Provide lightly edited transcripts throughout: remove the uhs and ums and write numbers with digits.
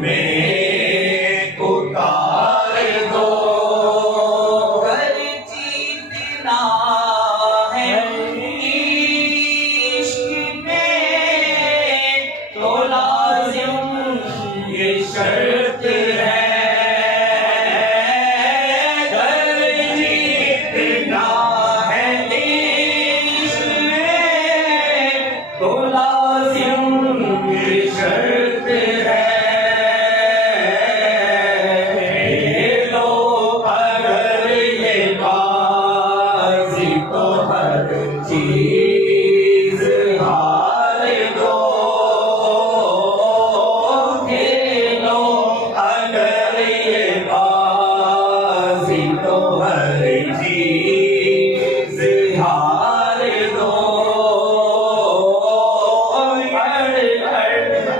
में उतार दो। कर जीतना है इश्क में तो लाजिम ये शर्त है, कर जीतना है इश्क में तो लाजिम ये शर्त है। ये लो अगर ये बाजी तो हर चीज हार दो। खेलो अगर ये बाजी तो हर चीज हार दो।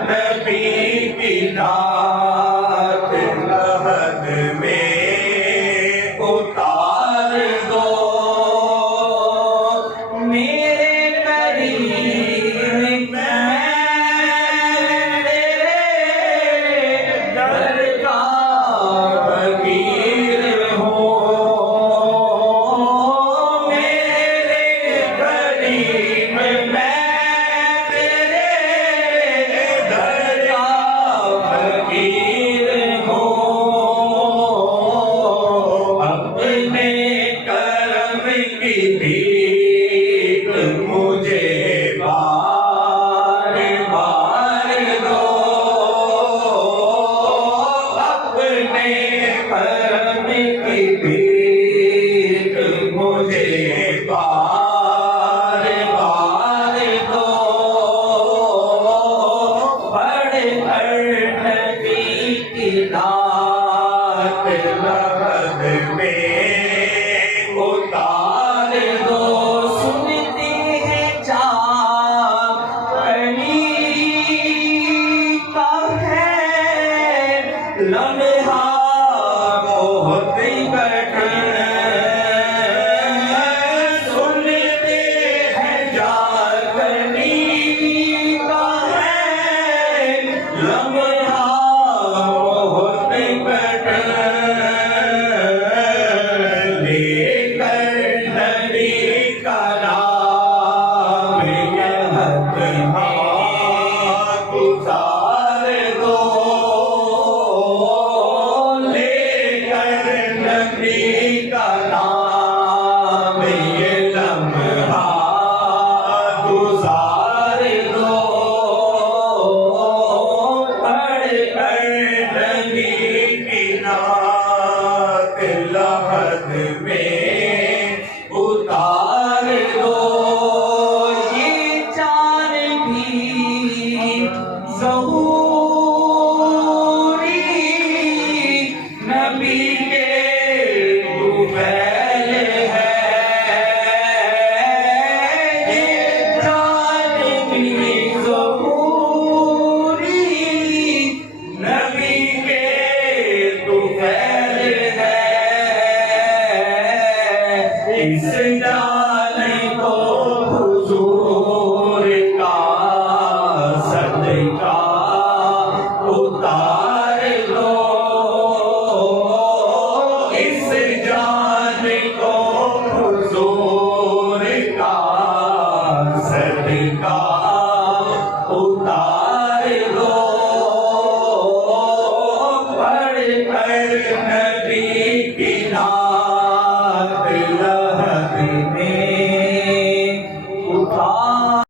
नबी की नात लहद में उतार दो। मेरे करीब मैं तेरे दर का फकीर हूँ, मेरे करीब मैं तेरे दर का फकीर हूँ। अपने करम की भीख मुझे बार बार दो। अपने करम की भीख मुझे बार बार दो। बड़े नबी की नात लहद में उतार दो। सुनते हैं चाँद कली का है लम्हा बहुत कठिन सुनते हैं जागनी का है